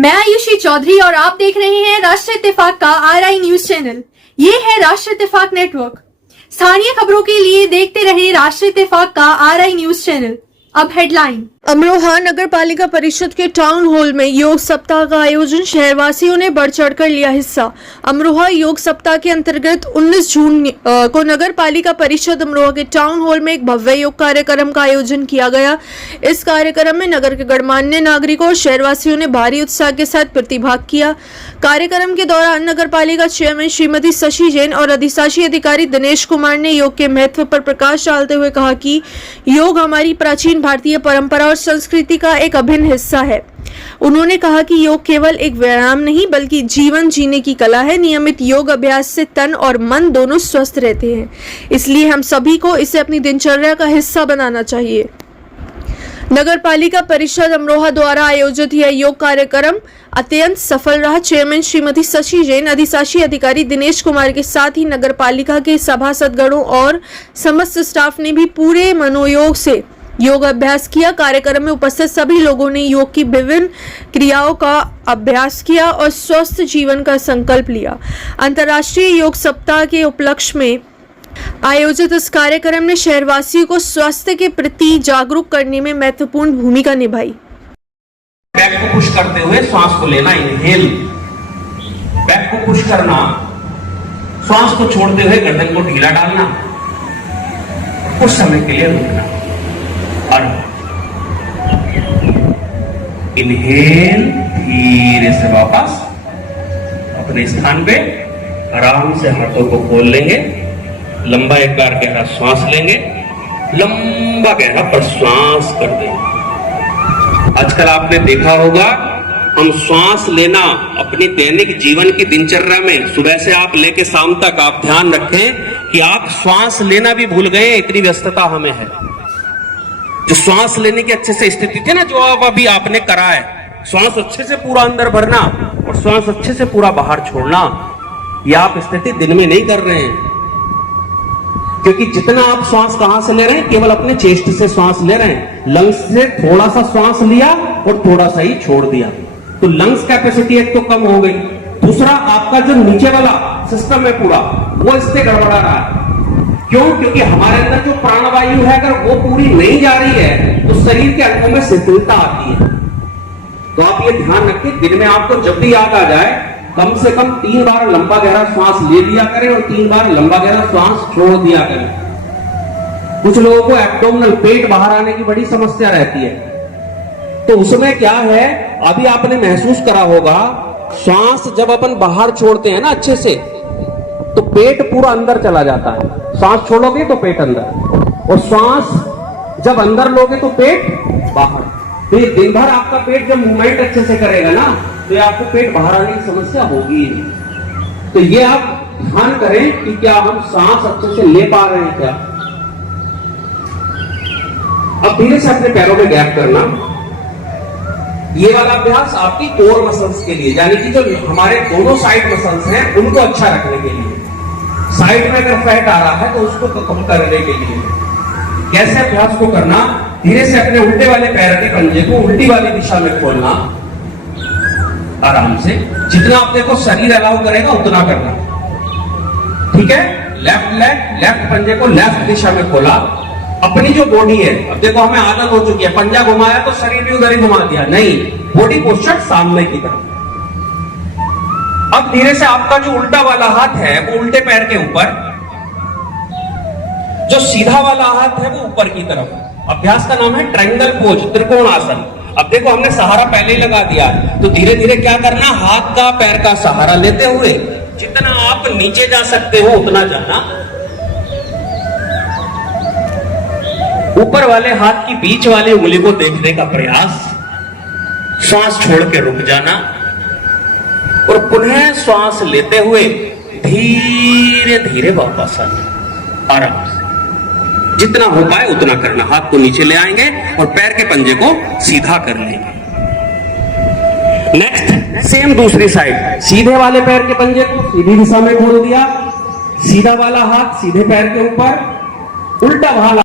मैं आयुषी चौधरी और आप देख रहे हैं राष्ट्रीय इत्तेफाक का आरआई न्यूज चैनल। ये है राष्ट्रीय इत्तेफाक नेटवर्क। स्थानीय खबरों के लिए देखते रहे राष्ट्रीय इत्तेफाक का आरआई न्यूज चैनल। अब हेडलाइन। अमरोहा नगर पालिका परिषद के टाउन हॉल में योग सप्ताह का आयोजन, शहरवासियों ने बढ़ चढ़कर लिया हिस्सा। अमरोहा योग सप्ताह के अंतर्गत 19 जून को नगर पालिका परिषद अमरोहा के टाउन हॉल में एक भव्य योग कार्यक्रम का आयोजन किया गया। इस कार्यक्रम में नगर के गणमान्य नागरिकों और शहरवासियों ने भारी उत्साह के साथ प्रतिभाग किया। कार्यक्रम के दौरान नगर पालिका चेयरमैन श्रीमती शशि जैन और अधिशासी अधिकारी दिनेश कुमार ने योग के महत्व पर प्रकाश डालते हुए कहा कि योग हमारी प्राचीन भारतीय परंपरा और संस्कृति का एक अभिन्न हिस्सा है। उन्होंने कहा कि योग केवल एक व्यायाम नहीं बल्कि जीवन जीने की कला है। नियमित योग अभ्यास से तन और मन दोनों स्वस्थ रहते हैं, इसलिए हम सभी को इसे अपनी दिनचर्या का हिस्सा बनाना चाहिए। नगर पालिका परिषद अमरोहा द्वारा आयोजित यह योग कार्यक्रम अत्यंत सफल रहा। चेयरमैन श्रीमती शशि जैन, अधिशासी अधिकारी दिनेश कुमार के साथ ही नगर पालिका के सभासदगणों और समस्त स्टाफ ने भी पूरे मनोयोग से योग अभ्यास किया। कार्यक्रम में उपस्थित सभी लोगों ने योग की विभिन्न क्रियाओं का अभ्यास किया और स्वस्थ जीवन का संकल्प लिया। अंतर्राष्ट्रीय योग सप्ताह के उपलक्ष्य में आयोजित इस कार्यक्रम ने शहरवासियों को स्वास्थ्य के प्रति जागरूक करने में महत्वपूर्ण भूमिका निभाई। बैक को पुश करते हुए श्वास को लेना, इनहेल, बैक को पुश करना, श्वास को छोड़ते हुए गर्दन को ढीला डालना, कुछ समय के लिए रुकना और इनहेल, धीरे से वापस अपने स्थान पे आराम से हाथों को खोल लेंगे। लंबा एक बार गहरा श्वास लेंगे, लंबा गहरा प्रश्वास कर देंगे। आजकल आपने देखा होगा हम श्वास लेना अपनी दैनिक जीवन की दिनचर्या में सुबह से आप लेके शाम तक आप ध्यान रखें कि आप श्वास लेना भी भूल गए। इतनी व्यस्तता हमें है। जो श्वास लेने की अच्छे से स्थिति थी ना, जो अब अभी आपने करा है, श्वास अच्छे से पूरा अंदर भरना और श्वास अच्छे से पूरा बाहर छोड़ना, ये आप स्थिति दिन में नहीं कर रहे हैं। क्योंकि जितना आप श्वास कहां से ले रहे हैं, केवल अपने चेस्ट से श्वास ले रहे हैं। लंग्स से थोड़ा सा श्वास लिया और थोड़ा सा ही छोड़ दिया, तो लंग्स कैपेसिटी एक तो कम हो गई। दूसरा, आपका जो नीचे वाला सिस्टम है पूरा, वो इससे गड़बड़ा रहा है। क्यों? क्योंकि हमारे अंदर जो प्राणवायु है अगर वो पूरी नहीं जा रही है तो शरीर के अंगों में शिथिलता आती है। तो आप ये ध्यान रखें, दिन में आपको जब भी याद आ जाए कम से कम 3 बार लंबा गहरा श्वास ले लिया करें और 3 बार लंबा गहरा श्वास छोड़ दिया करें। कुछ लोगों को एब्डोमिनल, पेट बाहर आने की बड़ी समस्या रहती है, तो उसमें क्या है, अभी आपने महसूस करा होगा, श्वास जब अपन बाहर छोड़ते हैं ना अच्छे से, तो पेट पूरा अंदर चला जाता है। सांस छोड़ोगे तो पेट अंदर, और श्वास जब अंदर लोगे तो पेट बाहर। तो ये दिन भर आपका पेट जब मूवमेंट अच्छे से करेगा ना, तो आपको पेट बाहर आने की समस्या होगी। तो ये आप ध्यान करें कि क्या हम सांस अच्छे से ले पा रहे हैं क्या। अब धीरे से अपने पैरों में गैप करना। ये वाला अभ्यास आपकी कोर मसल्स के लिए, यानी कि जो हमारे दोनों साइड मसल्स हैं उनको अच्छा रखने के लिए। साइड में अगर फैट आ रहा है तो उसको कम करने के लिए। कैसे अभ्यास को करना? धीरे से अपने उल्टे वाले पैर के पंजे को उल्टी वाली दिशा में खोलना, आराम से, जितना अपने को शरीर अलाउ करेगा उतना करना। ठीक है? लेफ्ट लेग, लेफ्ट पंजे को लेफ्ट दिशा में खोला। अपनी जो बॉडी है, अब देखो हमें आदत हो चुकी है, पंजा घुमाया तो शरीर भी उधर ही घुमा दिया, नहीं, बॉडी पोस्चर सामने की तरफ। अब धीरे से आपका जो उल्टा वाला हाथ है वो उल्टे पैर के ऊपर, जो सीधा वाला हाथ है वो ऊपर की तरफ। अभ्यास का नाम है ट्रायंगल पोज, त्रिकोण आसन। अब देखो हमने सहारा पहले ही लगा दिया है, तो धीरे धीरे क्या करना, हाथ का पैर का सहारा लेते हुए जितना आप नीचे जा सकते हो उतना जाना। ऊपर वाले हाथ की बीच वाली उंगली को देखने का प्रयास, श्वास छोड़ के रुक जाना और पुनः श्वास लेते हुए धीरे धीरे वापस आना। आराम से जितना हो पाए उतना करना। हाथ को नीचे ले आएंगे और पैर के पंजे को सीधा कर लेंगे। नेक्स्ट, सेम दूसरी साइड, सीधे वाले पैर के पंजे को सीधी दिशा में खोल दिया, सीधा वाला हाथ सीधे पैर के ऊपर, उल्टा भाला